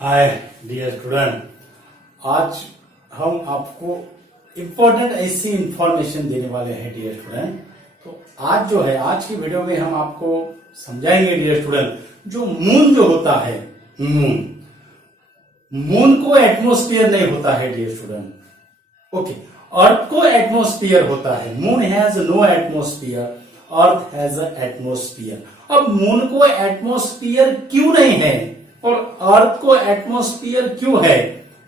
Hi dear student, आज हम आपको इम्पोर्टेंट ऐसी इंफॉर्मेशन देने वाले हैं डियर स्टूडेंट। तो आज जो है, आज की वीडियो में हम आपको समझाएंगे डियर स्टूडेंट, जो मून जो होता है, मून को एटमॉस्फेयर नहीं होता है डियर स्टूडेंट। ओके, अर्थ को एटमॉस्फेयर होता है। Moon has no atmosphere, earth has atmosphere. अब मून को एटमॉस्फेयर क्यों नहीं है और अर्थ को एटमॉस्फेयर क्यों है?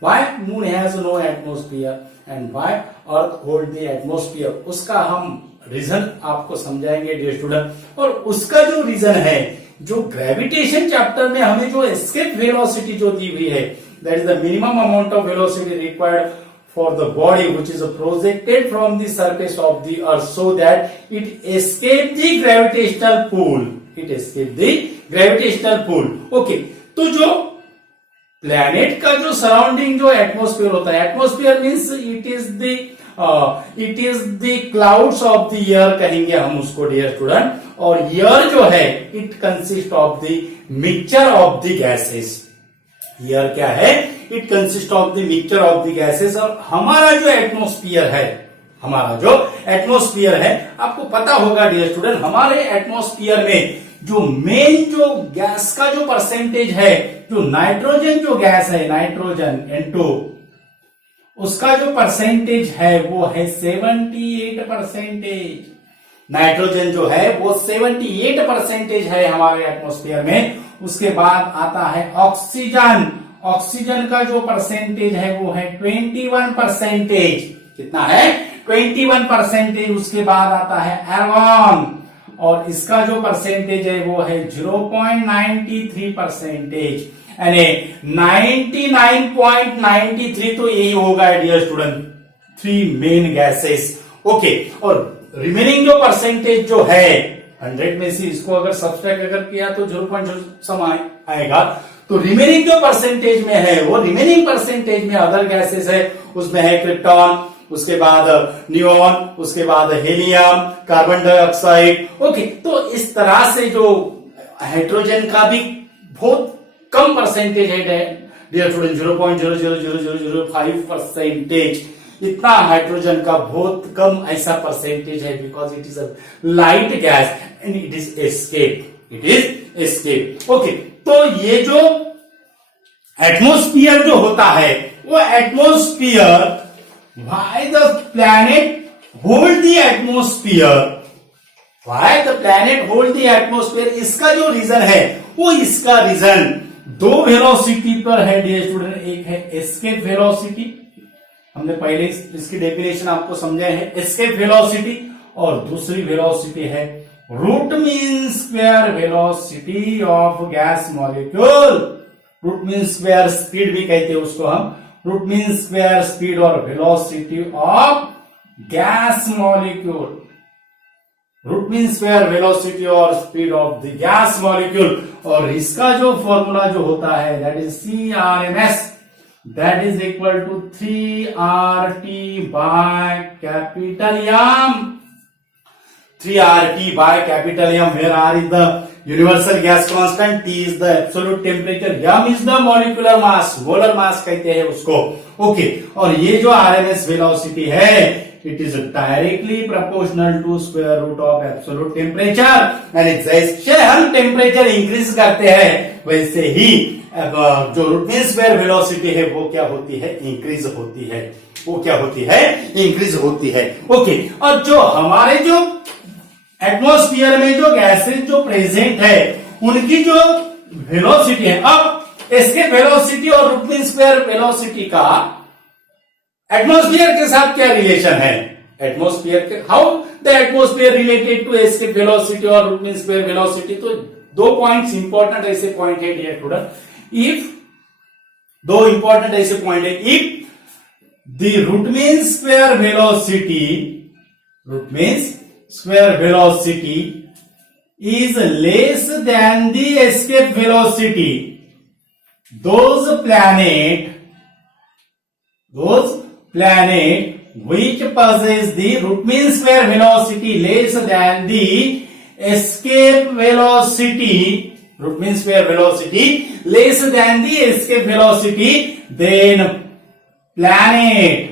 Why moon has no atmosphere and why earth hold the atmosphere, उसका हम रीजन आपको समझाएंगे डियर स्टूडेंट। और उसका जो रीजन है, जो ग्रेविटेशन चैप्टर में हमें जो एस्केप वेलोसिटी जो दी हुई है, that is the minimum amount of velocity required for the body which is projected from the surface of the earth so that it escape the gravitational pull. It escape the gravitational pull. Okay, तो जो planet का जो surrounding जो atmosphere होता है, atmosphere means it is the clouds of the air कहेंगे हम उसको डियर स्टूडेंट। और एयर जो है, it consist of the mixture of the gases. Air क्या है? It consist of the mixture of the gases. और हमारा जो एटमॉस्फेयर है, आपको पता होगा डियर स्टूडेंट, हमारे एटमॉस्फेयर में जो मेन जो गैस का जो परसेंटेज है, जो नाइट्रोजन जो गैस है, नाइट्रोजन N2, उसका जो परसेंटेज है वो है 78%। नाइट्रोजन जो है वो 78% है हमारे एटमॉस्फेयर में। उसके बाद आता है ऑक्सीजन। ऑक्सीजन का जो परसेंटेज है वो है 21%। कितना है? 21%। उसके बाद आता है एर्गॉन, और इसका जो परसेंटेज है वो है 0.93%। यानी 99.93 तो यही होगा dear student, 3 main gases. Okay, और रिमेनिंग जो परसेंटेज जो है 100 में से इसको अगर सब्सट्रैक्ट अगर किया तो 0.0 आएगा। तो रिमेनिंग जो परसेंटेज में है, वो रिमेनिंग परसेंटेज में अदर गैसेस है, उसमें है क्रिप्टॉन, उसके बाद नियोन, उसके बाद हेलियम, कार्बन डाइऑक्साइड। ओके, तो इस तरह से जो हाइड्रोजन का भी बहुत कम परसेंटेज है डियर स्टूडेंट, 0.00005%। इतना हाइड्रोजन का बहुत कम ऐसा परसेंटेज है, because it is a light gas and it is escape. Okay, तो ये जो एटमॉस्फेयर जो होता है, वो atmosphere, why the planet hold the atmosphere, why the planet hold the atmosphere, इसका जो रीजन है, वो इसका रीजन 2 वेलोसिटी पर है डियर स्टूडेंट। एक है एस्केप वेलोसिटी, हमने पहले इसकी डेफिनेशन आपको समझाए है, एस्केप वेलोसिटी, और दूसरी वेलोसिटी है root mean square velocity of gas molecule. Root mean square speed भी कहते हैं उसको हम, रूट मीन स्क्वायर स्पीड और velocity of gas molecule. Root mean square velocity और speed of the gas molecule. और इसका जो फॉर्मूला जो होता है, that is CRMS, that is equal to 3RT by capital M. 3RT by capital M, where R is the universal gas constant, T is the absolute temperature, M is the molecular mass, molar mass कहते हैं उसको। Okay, और ये जो RMS velocity है, it is directly proportional to square root of absolute temperature। यानी जैसे हम टेम्परेचर इंक्रीज करते हैं, वैसे ही जो रूट मीन स्क्वायर वेलोसिटी है वो क्या होती है? इंक्रीज होती है। वो क्या होती है? इंक्रीज होती है। ओके, और जो हमारे जो एटमॉस्फेयर में जो गैसेस जो प्रेजेंट है, उनकी जो वेलोसिटी है, अब इसके वेलोसिटी और रूट मीन स्क्वायर वेलोसिटी का एटमॉस्फेयर के साथ क्या रिलेशन है? एटमॉस्फेयर के, how the atmosphere related to escape velocity और रूट मीन स्क्वायर वेलोसिटी। तो 2 पॉइंट्स इंपॉर्टेंट ऐसे पॉइंट है डियर स्टूडेंट। इफ 2 इंपॉर्टेंट ऐसे पॉइंट है, if the root mean square velocity is less than the escape velocity, those planet which possess the root mean square velocity less than the escape velocity root mean square velocity less than the escape velocity, then planet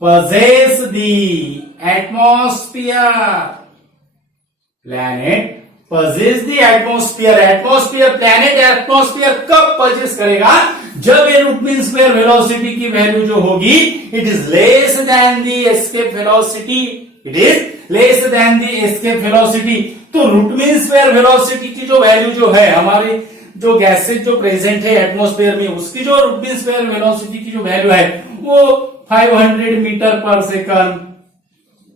possess the atmosphere. Planet possess the atmosphere. Atmosphere, planet atmosphere कब possess करेगा? जब ये root mean square velocity की value जो होगी, it is less than the escape velocity. It is less than the escape velocity. तो root mean square velocity की जो वैल्यू जो है, हमारी जो गैसेज जो प्रेजेंट है एटमॉस्फेयर में, उसकी जो रूट मीन स्क्वायर वेलोसिटी की जो वैल्यू है वो 500 मीटर पर सेकंड.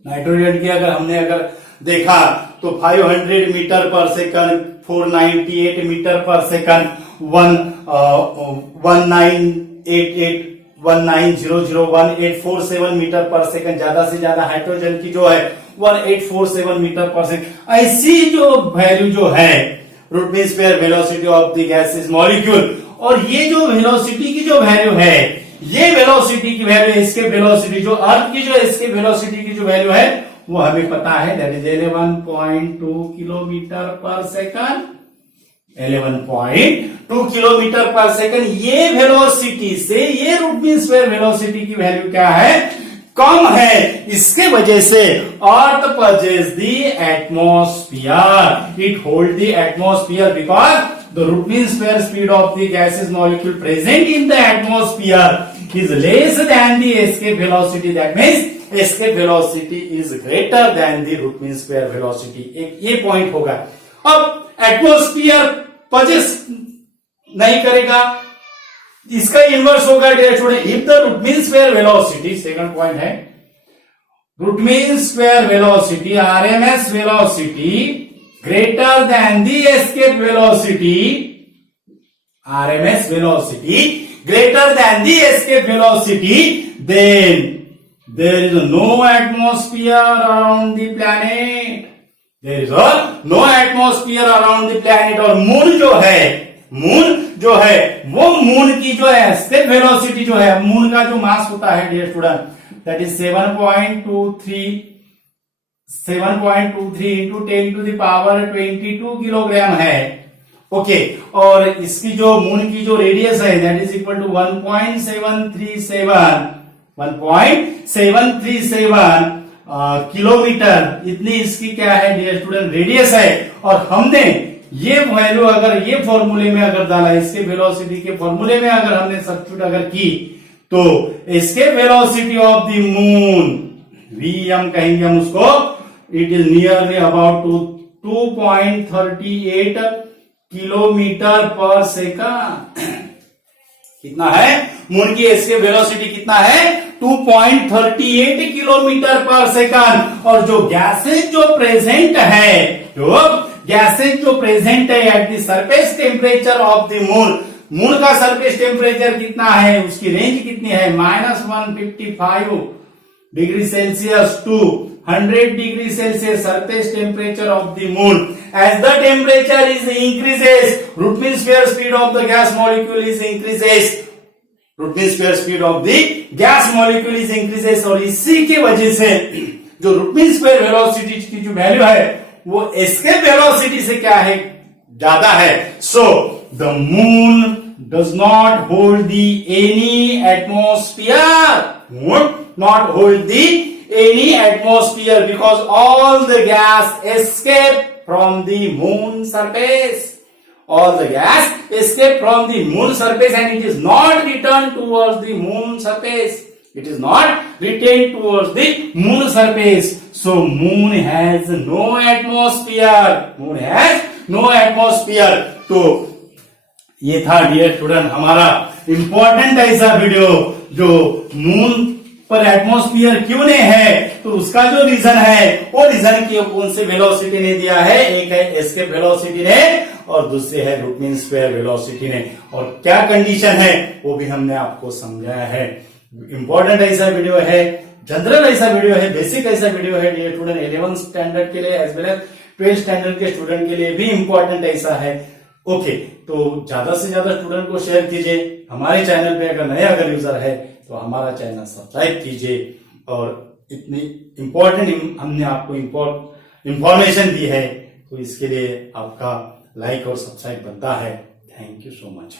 नाइट्रोजन की अगर देखा तो 500 मीटर पर सेकंड, 498 मीटर पर सेकंड, 1847 मीटर पर सेकंड. ज्यादा से ज्यादा हाइड्रोजन की जो है 1847 मीटर पर सेकंड. ऐसी जो वैल्यू जो है root mean square velocity of the gases molecule. और ये जो वेलोसिटी की जो वैल्यू है, ये वेलोसिटी की वैल्यू, एस्केप वेलोसिटी, जो अर्थ की जो एस्केप वेलोसिटी की जो वैल्यू है वो हमें पता है, दैट इज 11.2 किलोमीटर पर सेकंड. 11.2 किलोमीटर पर सेकंड. ये वेलोसिटी से ये रूट मीन स्क्वायर वेलोसिटी की वैल्यू क्या है? कम है. इसके वजह से अर्थ possess the atmosphere. It hold the atmosphere because the root mean square speed of the gaseous molecule present in the atmosphere is less than the escape velocity. That means escape velocity is greater than the root mean square velocity. एक ये point होगा. अब atmosphere possess नहीं करेगा, इसका inverse होगा dear student. If the root mean square velocity, second point है, root mean square velocity, RMS velocity greater than the escape velocity, RMS velocity greater than the escape velocity, then there is no atmosphere around the planet. There is no atmosphere around the planet. और moon जो है वो moon की जो है escape velocity जो है, moon का जो मास होता है dear student, that is 7.23 into 10 to the power 22 kilogram है. ओके. और इसकी जो मून की जो रेडियस है that is equal to 1.737 kilometre. इतनी इसकी क्या है डियर स्टूडेंट? रेडियस है. और हमने ये वैल्यू अगर ये फॉर्मूले में अगर डाला, इसके वेलोसिटी के फॉर्मूले में अगर हमने सब्स्टिट्यूट अगर की, तो इसके velocity of the moon, VM कहेंगे हम उसको, it is nearly about 2.38 kilometre पर सेकंड. कितना है मून की एस्केप वेलोसिटी? कितना है? 2.38 किलोमीटर पर सेकंड. और जो गैसेज जो प्रेजेंट है, at the surface temperature of the moon, moon का सरफेस टेम्परेचर कितना है, उसकी रेंज कितनी है? -155 degree Celsius to 100 degree Celsius surface temperature of the moon. As the temperature is increases, root mean square speed of the gas molecule is increases. Root mean square speed of the gas molecule is increases. और इसी के वजह से जो root mean square velocity की जो value है वो एस्केप वेलोसिटी से क्या है? ज्यादा है. So the moon does not hold the any atmosphere, not hold the any atmosphere because all the gas escape from the moon surface. All the gas escape from the moon surface and it is not returned towards the moon surface. It is not returned towards the moon surface. So moon has no atmosphere. Moon has no atmosphere. तो ये था dear student हमारा important ऐसा video जो moon पर atmosphere क्यों नहीं है, तो उसका जो रीजन है वो रीजन की कौन से वेलोसिटी ने दिया है. एक है एस्केप वेलोसिटी ने और दूसरे है रूट मीन स्क्वायर वेलोसिटी ने. और क्या कंडीशन है वो भी हमने आपको समझाया है. इंपॉर्टेंट ऐसा वीडियो है, जनरल ऐसा वीडियो है, बेसिक ऐसा वीडियो है डियर स्टूडेंट. 11th स्टैंडर्ड के लिए as well as 12th standard के स्टूडेंट के लिए भी इंपॉर्टेंट ऐसा है. ओके. तो ज्यादा से ज्यादा स्टूडेंट को शेयर कीजिए. हमारे चैनल पे अगर यूजर है तो हमारा चैनल सब्सक्राइब कीजिए. और इतनी इंपॉर्टेंट हमने आपको इंफॉर्मेशन दी है तो इसके लिए आपका लाइक और सब्सक्राइब बनता है। Thank you so much.